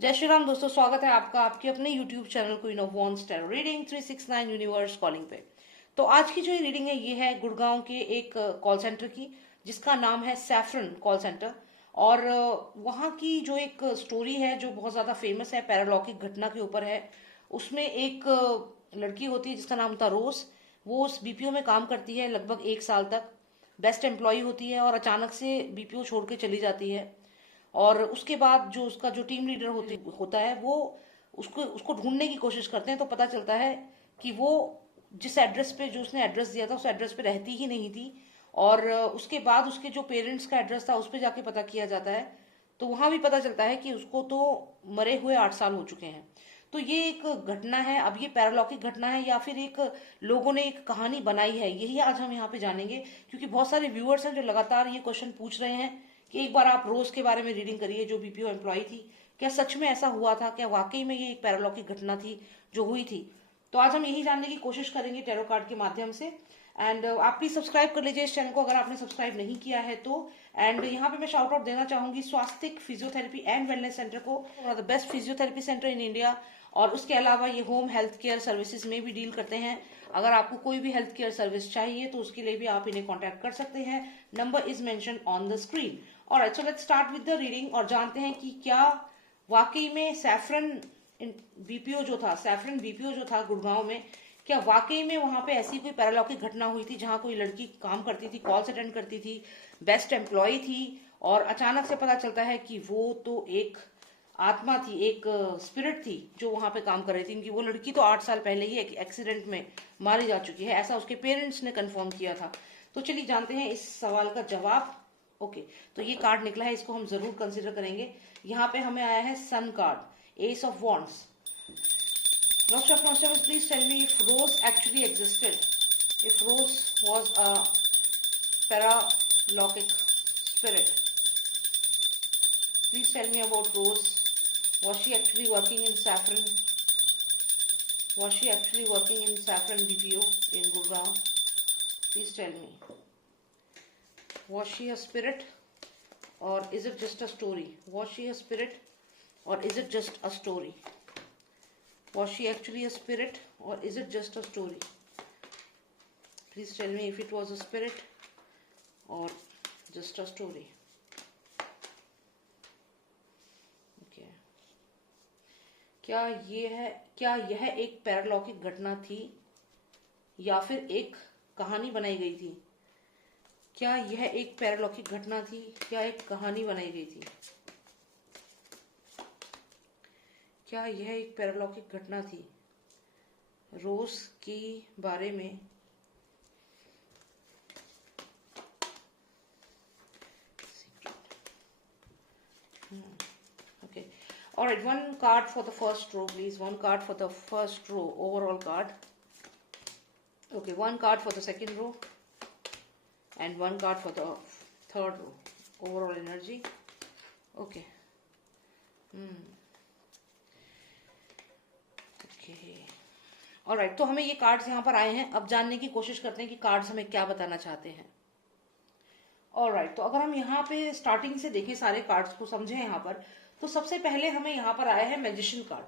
जय श्री राम दोस्तों, स्वागत है आपका आपके अपने YouTube channel queen of wands tarot reading 369 universe calling पे। तो आज की जो रीडिंग है ये है गुड़गांव के एक कॉल सेंटर की, जिसका नाम है सैफरन कॉल सेंटर। और वहाँ की जो एक स्टोरी है जो बहुत ज़्यादा फेमस है, पैरालौकिक घटना के ऊपर है। उसमें एक लड़की होती है जिसका नाम था रोज। वो उस बीपीओ में काम करती है लगभग 1 साल तक, बेस्ट एम्प्लॉय होती है और अचानक से बीपीओ छोड़ के चली जाती है। और उसके बाद जो उसका जो टीम लीडर होता है वो उसको उसको ढूंढने की कोशिश करते हैं। तो पता चलता है कि वो जिस एड्रेस पे, जो उसने एड्रेस दिया था, उस एड्रेस पे रहती ही नहीं थी। और उसके बाद उसके जो पेरेंट्स का एड्रेस था उस पर जाके पता किया जाता है, तो वहां भी पता चलता है कि उसको तो मरे हुए 8 साल हो चुके हैं। तो ये एक घटना है। अब ये पैरालौकिक घटना है या फिर एक लोगों ने एक कहानी बनाई है, यही आज हम यहाँ पे जानेंगे। क्योंकि बहुत सारे व्यूअर्स हैं जो लगातार ये क्वेश्चन पूछ रहे हैं कि एक बार आप रोज के बारे में रीडिंग करिए, जो बीपीओ एम्प्लॉय थी। क्या सच में ऐसा हुआ था? क्या वाकई में ये एक पैरालौकिक घटना थी जो हुई थी? तो आज हम यही जानने की कोशिश करेंगे टैरो कार्ड के माध्यम से। एंड आप प्लीज सब्सक्राइब कर लीजिए इस चैनल को अगर आपने सब्सक्राइब नहीं किया है तो। एंड यहाँ पे मैं शाउट आउट देना चाहूंगी स्वास्तिक फिजियोथेरेपी एंड वेलनेस सेंटर को, one of the best physiotherapy centre in India. और उसके अलावा ये होम हेल्थ केयर सर्विसेज में भी डील करते हैं। अगर आपको कोई भी हेल्थ केयर सर्विस चाहिए तो उसके लिए भी आप इन्हें कॉन्टैक्ट कर सकते हैं। Number is mention on the screen. Alright, so let's start with the reading और जानते हैं कि क्या वाकई में सैफरन बीपीओ जो था गुड़गांव में, क्या वाकई में वहां पे ऐसी कोई पैरालौकिक घटना हुई थी जहां कोई लड़की काम करती थी, कॉल्स अटेंड करती थी, बेस्ट एम्प्लॉय थी, और अचानक से पता चलता है कि वो तो एक आत्मा थी, एक स्पिरिट थी जो वहां पे काम कर रही थी। क्योंकि वो लड़की तो 8 साल पहले ही एक एक्सीडेंट में मारी जा चुकी है, ऐसा उसके पेरेंट्स ने कंफर्म किया था। तो चलिए जानते हैं इस सवाल का जवाब। ओके, तो ये कार्ड निकला है, इसको हम जरूर कंसिडर करेंगे। यहाँ पे हमें आया है sun card, ace of wands. Nostradamus, please tell me if Rose actually existed, if Rose was a paralaukic spirit. Please tell me about Rose. Was she actually working in Saffron? Was she actually working in Saffron BPO in Gurgaon? Please tell me. Was she a spirit or is it just a story? Was she a spirit or is it just a story? Was she actually a spirit or is it just a story? Please tell me if it was a spirit or just a story. Okay. क्या यह एक पैरालौकिक घटना थी या फिर एक कहानी बनाई गई थी? क्या यह एक पैरालौकिक घटना थी या एक कहानी बनाई गई थी? क्या यह एक पैरालौकिक घटना थी? रोज के बारे में okay, all right, one card for the first row please, one card for the first row, overall card. Okay, one card for the second row and one card for the third row, overall energy. Okay. Alright, तो हमें ये cards यहाँ पर आए हैं। अब जानने की कोशिश करते हैं कि कार्ड्स हमें क्या बताना चाहते हैं। ऑलराइट, तो अगर हम यहाँ पे स्टार्टिंग से देखें, सारे कार्ड्स को समझें यहाँ पर, तो सबसे पहले हमें यहाँ पर आया है मैजिशियन कार्ड।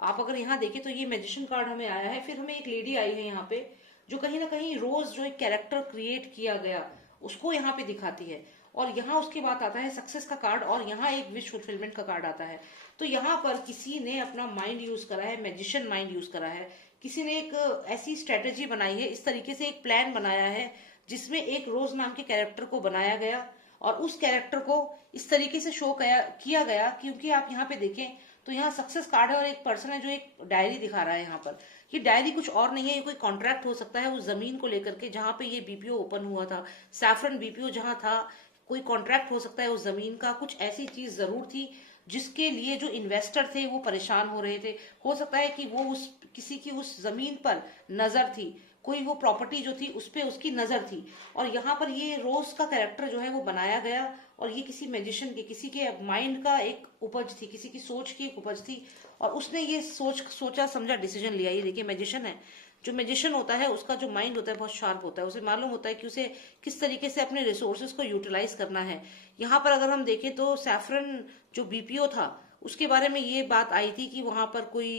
आप अगर यहाँ देखें तो ये मैजिशियन कार्ड हमें आया है। फिर हमें एक लेडी आई है यहाँ पे जो कहीं ना कहीं रोज जो एक कैरेक्टर क्रिएट किया गया उसको यहाँ पे दिखाती है। और यहाँ उसके बाद आता है सक्सेस का कार्ड और यहाँ एक विश फुलफिलमेंट का कार्ड आता है। तो यहाँ पर किसी ने अपना माइंड यूज करा है, मैजिशियन माइंड यूज करा है। किसी ने एक ऐसी स्ट्रेटेजी बनाई है, इस तरीके से एक प्लान बनाया है जिसमें एक रोज नाम के कैरेक्टर को बनाया गया और उस कैरेक्टर को इस तरीके से शो किया गया। क्योंकि आप यहाँ पे देखें तो यहाँ सक्सेस कार्ड है और एक पर्सन है जो एक डायरी दिखा रहा है यहाँ पर। ये डायरी कुछ और नहीं है, ये कोई कॉन्ट्रैक्ट हो सकता है उस जमीन को लेकर के जहाँ पे ये बीपीओ ओपन हुआ था, सैफरन बीपीओ जहाँ था। कोई कॉन्ट्रैक्ट हो सकता है उस जमीन का, कुछ ऐसी चीज जरूर थी जिसके लिए जो इन्वेस्टर थे वो परेशान हो रहे थे। हो सकता है कि वो उस किसी की उस जमीन पर नजर थी, कोई वो प्रॉपर्टी जो थी उस पे उसकी नजर थी। और यहाँ पर ये रोज का कैरेक्टर जो है वो बनाया गया और ये किसी मैजिशियन के, किसी के माइंड का एक उपज थी, किसी की सोच की एक उपज थी और उसने ये सोचा समझा डिसीजन लिया। ये देखिए मैजिशियन है, जो मैजिशियन होता है उसका जो माइंड होता है बहुत शार्प होता है, उसे मालूम होता है कि उसे किस तरीके से अपने रिसोर्सेज को यूटिलाइज करना है। यहाँ पर अगर हम देखें तो सैफरन जो बीपीओ था उसके बारे में ये बात आई थी कि वहां पर कोई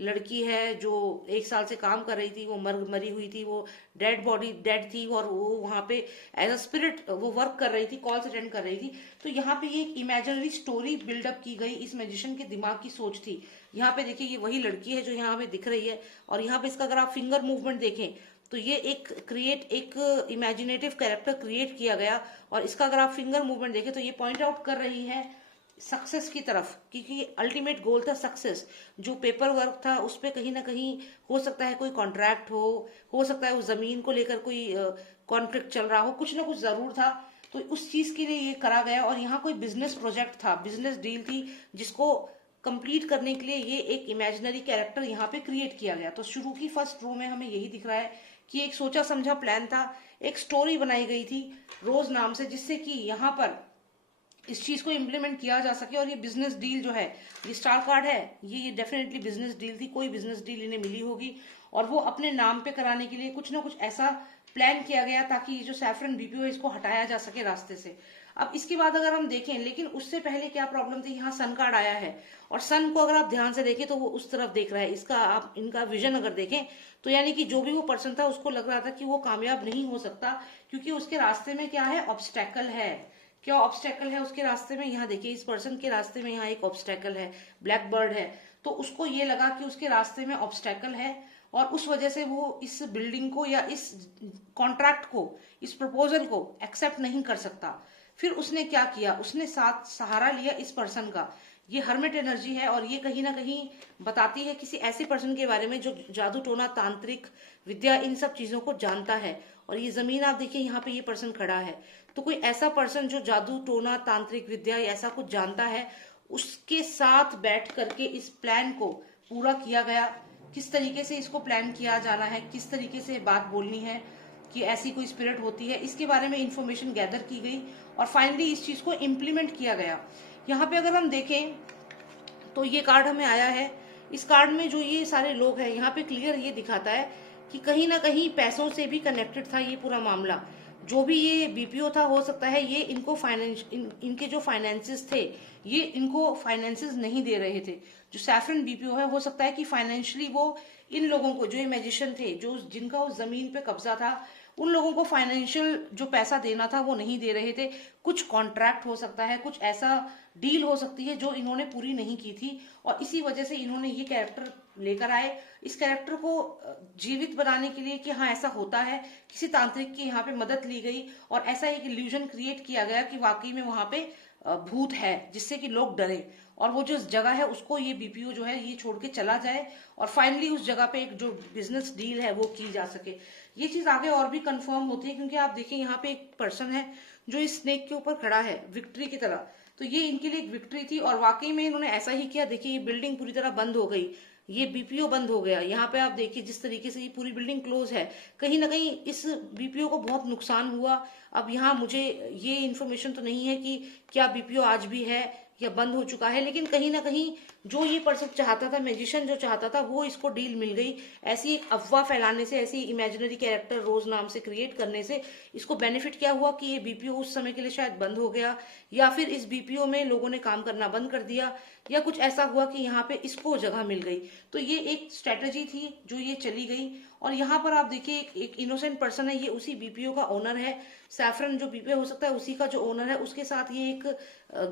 लड़की है जो 1 साल से काम कर रही थी, वो मरी हुई थी, वो डेड थी, और वो वहां पे एज अ स्पिरिट वो वर्क कर रही थी, कॉल्स अटेंड कर रही थी। तो यहाँ पे ये एक इमेजिनरी स्टोरी बिल्डअप की गई, इस मैजिशियन के दिमाग की सोच थी। यहाँ पे देखिए, ये वही लड़की है जो यहाँ पे दिख रही है, और यहाँ पे इसका अगर आप फिंगर मूवमेंट देखें तो ये एक इमेजिनेटिव कैरेक्टर क्रिएट किया गया, और इसका अगर आप फिंगर मूवमेंट देखें तो ये पॉइंट आउट कर रही है सक्सेस की तरफ, क्योंकि अल्टीमेट गोल था सक्सेस। जो पेपर वर्क था उस पर कहीं ना कहीं हो सकता है कोई कॉन्ट्रैक्ट हो सकता है उस जमीन को लेकर कोई कॉन्फ्लिक्ट चल रहा हो, कुछ ना कुछ जरूर था। तो उस चीज के लिए ये करा गया, और यहाँ कोई बिजनेस प्रोजेक्ट था, बिजनेस डील थी, जिसको कंप्लीट करने के लिए ये एक इमेजिनरी कैरेक्टर यहाँ पे क्रिएट किया गया। तो शुरू की फर्स्ट रो में हमें यही दिख रहा है कि एक सोचा समझा प्लान था, एक स्टोरी बनाई गई थी रोज नाम से, जिससे कि यहाँ पर इस चीज को इम्प्लीमेंट किया जा सके। और ये बिजनेस डील जो है, ये स्टार कार्ड है, ये डेफिनेटली बिजनेस डील थी, कोई बिजनेस डील इन्हें मिली होगी, और वो अपने नाम पे कराने के लिए कुछ ना कुछ ऐसा प्लान किया गया ताकि ये जो सैफरन बीपीओ है इसको हटाया जा सके रास्ते से। अब इसके बाद अगर हम देखें, लेकिन उससे पहले क्या प्रॉब्लम थी, यहाँ सन कार्ड आया है, और सन को अगर आप ध्यान से देखें तो वो उस तरफ देख रहा है। इसका आप इनका विजन अगर देखें तो यानी कि जो भी वो पर्सन था उसको लग रहा था कि वो कामयाब नहीं हो सकता, क्योंकि उसके रास्ते में क्या है, ऑब्स्टेकल है। क्या ऑब्स्टेकल है उसके रास्ते में, यहाँ देखिए इस पर्सन के रास्ते में यहाँ एक ऑब्स्टेकल है, ब्लैक बर्ड है। तो उसको ये लगा कि उसके रास्ते में ऑब्स्टेकल है, और उस वजह से वो इस बिल्डिंग को या इस कॉन्ट्रैक्ट को, इस प्रपोजल को एक्सेप्ट नहीं कर सकता। फिर उसने क्या किया, उसने साथ सहारा लिया इस पर्सन का। ये हर्मिट एनर्जी है, और ये कहीं ना कहीं बताती है किसी ऐसे पर्सन के बारे में जो जादू टोना, तांत्रिक विद्या, इन सब चीजों को जानता है। और ये जमीन आप देखिए, यहाँ पे ये पर्सन खड़ा है, तो कोई ऐसा पर्सन जो जादू टोना, तांत्रिक विद्या ऐसा कुछ जानता है, उसके साथ बैठ करके इस प्लान को पूरा किया गया। किस तरीके से इसको प्लान किया जाना है, किस तरीके से बात बोलनी है कि ऐसी कोई स्पिरिट होती है, इसके बारे में इंफॉर्मेशन गैदर की गई, और फाइनली इस चीज को इम्प्लीमेंट किया गया। यहाँ पे अगर हम देखें तो ये कार्ड हमें आया है। इस कार्ड में जो ये सारे लोग हैं, यहाँ पे क्लियर ये दिखाता है कि कहीं ना कहीं पैसों से भी कनेक्टेड था ये पूरा मामला। जो भी ये बीपीओ था, हो सकता है ये इनको इनके जो फाइनेंसेस थे, ये इनको फाइनेंसेस नहीं दे रहे थे। जो सैफरन बीपीओ है, हो सकता है कि फाइनेंशियली वो इन लोगों को, जो ये मैजिशियन थे, जो जिनका उस जमीन पे कब्जा था, उन लोगों को फाइनेंशियल जो पैसा देना था वो नहीं दे रहे थे। कुछ कॉन्ट्रैक्ट हो सकता है, कुछ ऐसा डील हो सकती है जो इन्होंने पूरी नहीं की थी, और इसी वजह से इन्होंने ये कैरेक्टर लेकर आए। इस कैरेक्टर को जीवित बनाने के लिए कि हाँ ऐसा होता है, किसी तांत्रिक की यहाँ पे मदद ली गई, और ऐसा एक इल्यूजन क्रिएट किया गया कि वाकई में वहां पे भूत है, जिससे कि लोग डरे, और वो जो जगह है उसको ये बीपीओ जो है ये छोड़ के चला जाए, और फाइनली उस जगह पे एक जो बिजनेस डील है वो की जा सके। ये चीज आगे और भी कंफर्म होती है, क्योंकि आप देखिए यहाँ पे एक पर्सन है जो इस स्नेक के ऊपर खड़ा है विक्ट्री की तरह। तो ये इनके लिए एक विक्ट्री थी, और वाकई में इन्होंने ऐसा ही किया। देखिए ये बिल्डिंग पूरी तरह बंद हो गई, ये बीपीओ बंद हो गया। यहाँ पे आप देखिए जिस तरीके से ये पूरी बिल्डिंग क्लोज है, कहीं ना कहीं इस बीपीओ को बहुत नुकसान हुआ। अब यहाँ मुझे ये इन्फॉर्मेशन तो नहीं है कि क्या बीपीओ आज भी है या बंद हो चुका है, लेकिन कहीं ना कहीं जो ये पर्सन चाहता था, मैजिशियन जो चाहता था, वो इसको डील मिल गई। ऐसी एक अफवाह फैलाने से, ऐसी इमेजिनरी कैरेक्टर रोज नाम से क्रिएट करने से इसको बेनिफिट क्या हुआ कि ये बीपीओ उस समय के लिए शायद बंद हो गया, या फिर इस बीपीओ में लोगों ने काम करना बंद कर दिया, या कुछ ऐसा हुआ कि यहाँ पे इसको जगह मिल गई। तो ये एक स्ट्रेटेजी थी जो ये चली गई। और यहाँ पर आप देखिए एक इनोसेंट पर्सन है, ये उसी बीपीओ का ओनर है। सैफरन जो बीपीओ हो सकता है उसी का जो ओनर है, उसके साथ ये एक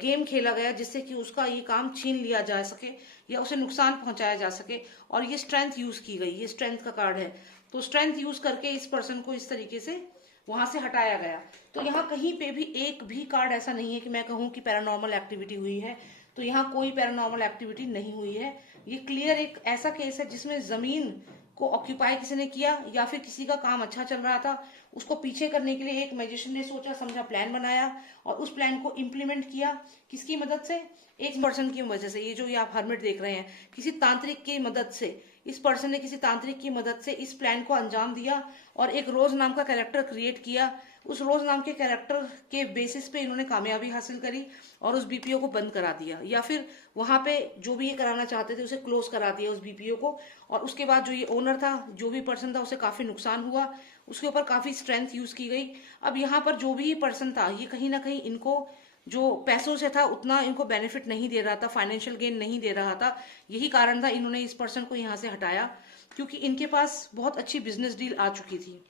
गेम खेला गया जिससे कि उसका ये काम छीन लिया जा सके या उसे नुकसान पहुंचाया जा सके, और ये स्ट्रेंथ यूज की गई। ये स्ट्रेंथ का कार्ड है, तो स्ट्रेंथ यूज करके इस पर्सन को इस तरीके से वहां से हटाया गया। तो यहाँ कहीं पे भी एक भी कार्ड ऐसा नहीं है कि मैं कहूँ कि पैरानॉर्मल एक्टिविटी हुई है। तो यहाँ कोई पैरानॉर्मल एक्टिविटी नहीं हुई है। ये क्लियर एक ऐसा केस है जिसमें जमीन को ऑक्यूपाई किसी ने किया, या फिर किसी का काम अच्छा चल रहा था, उसको पीछे करने के लिए एक मैजिशियन ने सोचा समझा प्लान बनाया, और उस प्लान को इम्प्लीमेंट किया। किसकी मदद से? एक पर्सन की वजह से। ये जो ये आप हर्मिट देख रहे हैं, किसी तांत्रिक की मदद से, इस पर्सन ने किसी तांत्रिक की मदद से इस प्लान को अंजाम दिया, और एक रोज नाम का कैरेक्टर क्रिएट किया। उस रोज नाम के कैरेक्टर के बेसिस पे इन्होंने कामयाबी हासिल करी, और उस बीपीओ को बंद करा दिया, या फिर वहां पे जो भी ये कराना चाहते थे उसे क्लोज करा दिया उस बीपीओ को। और उसके बाद जो ये ओनर था, जो भी पर्सन था, उसे काफी नुकसान हुआ, उसके ऊपर काफी स्ट्रेंथ यूज की गई। अब यहाँ पर जो भी पर्सन था, ये कहीं ना कहीं इनको जो पैसों से था उतना इनको बेनिफिट नहीं दे रहा था, फाइनेंशियल गेन नहीं दे रहा था। यही कारण था इन्होंने इस पर्सन को यहाँ से हटाया, क्योंकि इनके पास बहुत अच्छी बिजनेस डील आ चुकी थी।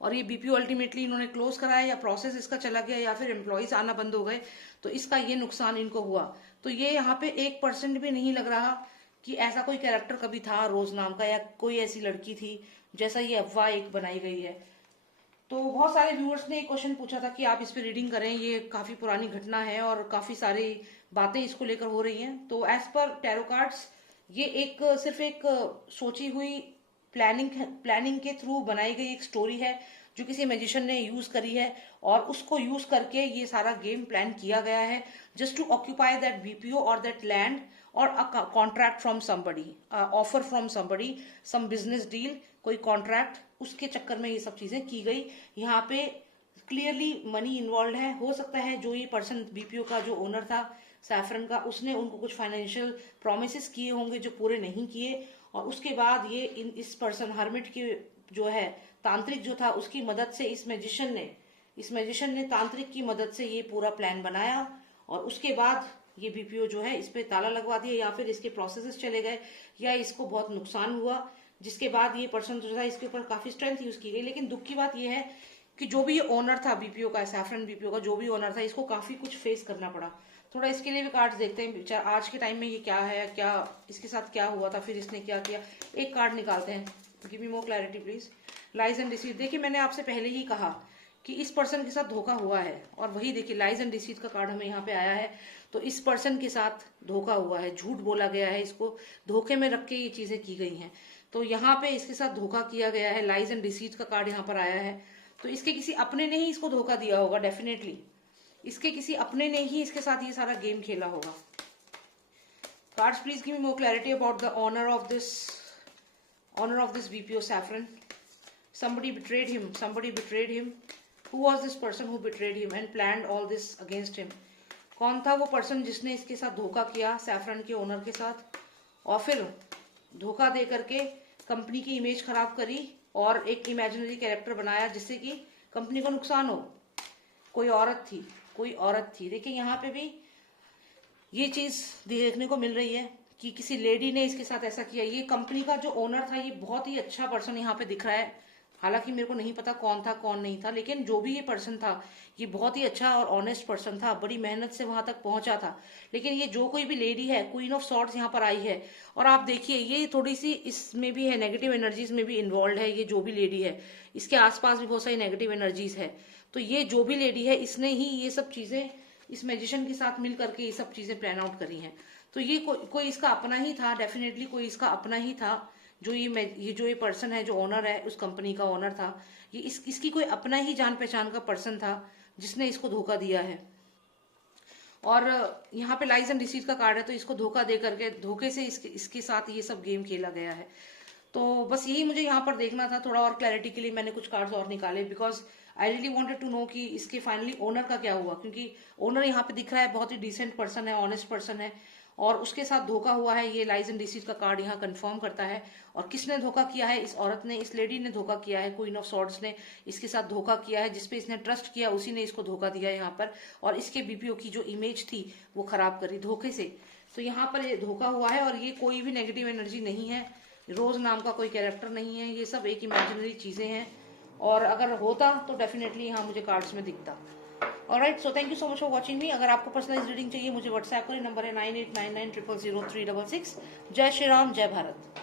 और ये बीपीओ अल्टीमेटली इन्होंने क्लोज कराया, या प्रोसेस इसका चला गया, या फिर एम्प्लॉयज आना बंद हो गए, तो इसका ये नुकसान इनको हुआ। तो ये यहाँ पे 1% भी नहीं लग रहा कि ऐसा कोई कैरेक्टर कभी था रोज नाम का, या कोई ऐसी लड़की थी, जैसा ये अफवाह एक बनाई गई है। तो बहुत सारे व्यूअर्स ने एक क्वेश्चन पूछा था कि आप इस पे रीडिंग करें, ये काफी पुरानी घटना है और काफी सारी बातें इसको लेकर हो रही हैं। तो एज पर टैरो कार्ड्स, ये एक सिर्फ एक सोची हुई प्लानिंग के थ्रू बनाई गई एक स्टोरी है, जो किसी मैजिशियन ने यूज करी है, और उसको यूज करके ये सारा गेम प्लान किया गया है, just to occupy that BPO और दैट लैंड, और a contract from somebody, offer from somebody, some business deal, कोई कॉन्ट्रैक्ट, उसके चक्कर में ये सब चीजें की गई। यहाँ पे क्लियरली मनी इन्वॉल्व है। हो सकता है जो ये पर्सन बीपीओ का जो ओनर था सैफरन का, उसने उनको कुछ फाइनेंशियल प्रोमिस किए होंगे जो पूरे नहीं किए, और उसके बाद ये इस पर्सन हर्मिट के जो है तांत्रिक जो था उसकी मदद से इस मैजिशियन ने तांत्रिक की मदद से ये पूरा प्लान बनाया, और उसके बाद ये बीपीओ जो है इस पे ताला लगवा दिया, या फिर इसके प्रोसेसेस चले गए, या इसको बहुत नुकसान हुआ, जिसके बाद ये पर्सन जो था इसके ऊपर काफी स्ट्रेंथ यूज की गई। लेकिन दुख की बात यह है कि जो भी ये ओनर था बीपीओ का, सैफरन बीपीओ का जो भी ओनर था, इसको काफी कुछ फेस करना पड़ा। थोड़ा इसके लिए भी कार्ड्स देखते हैं, विचार आज के टाइम में ये क्या है, क्या इसके साथ क्या हुआ था, फिर इसने क्या किया। एक कार्ड निकालते हैं, give me more clarity please. Lies and deceit. देखिए मैंने आपसे पहले ही कहा कि इस पर्सन के साथ धोखा हुआ है, और वही देखिए लाइज एंड डिसीट का कार्ड हमें यहाँ पे आया है। तो इस पर्सन के साथ धोखा हुआ है, झूठ बोला गया है, इसको धोखे में रख के ये चीजें की गई हैं। तो यहाँ पे इसके साथ धोखा किया गया है, लाइज एंड डिसीट का कार्ड यहाँ पर आया है। तो इसके किसी अपने ने ही इसको धोखा दिया होगा, डेफिनेटली इसके किसी अपने ने ही इसके साथ ये सारा गेम खेला होगा। Cards please give me more clarity about the owner of this BPO saffron. Somebody betrayed him. Who was this person who betrayed him and planned all this against him? कौन था वो पर्सन जिसने इसके साथ धोखा किया सैफरन के owner के साथ, और फिर धोखा दे करके कंपनी की इमेज खराब करी, और एक इमेजिनरी कैरेक्टर बनाया जिससे कि कंपनी को नुकसान हो। कोई औरत थी। देखिए यहाँ पे भी ये चीज देखने को मिल रही है कि किसी लेडी ने इसके साथ ऐसा किया। ये कंपनी का जो ओनर था, ये बहुत ही अच्छा पर्सन यहाँ पे दिख रहा है। हालांकि मेरे को नहीं पता कौन था कौन नहीं था, लेकिन जो भी ये पर्सन था ये बहुत ही अच्छा और ऑनेस्ट पर्सन था, बड़ी मेहनत से वहां तक पहुंचा था। लेकिन ये जो कोई भी लेडी है, क्वीन ऑफ सॉर्ड्स यहाँ पर आई है, और आप देखिए ये थोड़ी सी इसमें भी है, नेगेटिव एनर्जीज में भी इन्वॉल्व है। ये जो भी लेडी है, इसके आसपास भी बहुत सारी नेगेटिव एनर्जीज है। तो ये जो भी लेडी है, इसने ही ये सब चीजें इस मैजिशियन के साथ मिल करके ये सब चीजें प्लान आउट करी हैं। तो ये कोई इसका अपना ही था, डेफिनेटली कोई इसका अपना ही था। जो ये पर्सन है, जो ओनर है, उस कंपनी का ओनर था, ये इसकी कोई अपना ही जान पहचान का पर्सन था जिसने इसको धोखा दिया है। और यहाँ पे लाइज एंड डिसीट का कार्ड है, तो इसको धोखा दे करके, धोखे से इसके साथ ये सब गेम खेला गया है। तो बस यही मुझे यहाँ पर देखना था। थोड़ा और क्लैरिटी के लिए मैंने कुछ कार्ड्स और निकाले, because I really wanted to know कि इसके फाइनली ओनर का क्या हुआ, क्योंकि ओनर यहाँ पे दिख रहा है बहुत ही डिसेंट पर्सन है, ऑनेस्ट पर्सन है, और उसके साथ धोखा हुआ है। ये लाइज एंड डिसीट का कार्ड यहाँ कंफर्म करता है। और किसने धोखा किया है? इस औरत ने, इस लेडी ने धोखा किया है। क्वीन ऑफ सॉर्ड्स ने इसके साथ धोखा किया है। जिसपे इसने ट्रस्ट किया, उसी ने इसको धोखा दिया यहाँ पर, और इसके बीपीओ की जो इमेज थी वो खराब करी धोखे से। तो यहाँ पर ये धोखा हुआ है, और ये कोई भी नेगेटिव एनर्जी नहीं है, रोज नाम का कोई कैरेक्टर नहीं है, ये सब एक इमेजिनरी चीजें हैं। और अगर होता तो डेफिनेटली यहाँ मुझे कार्ड्स में दिखता। Alright, so thank you so much for watching मी। अगर आपको पर्सनलाइज रीडिंग चाहिए, मुझे व्हाट्सएप करें, नंबर है 9899000366। जय श्री राम, जय भारत।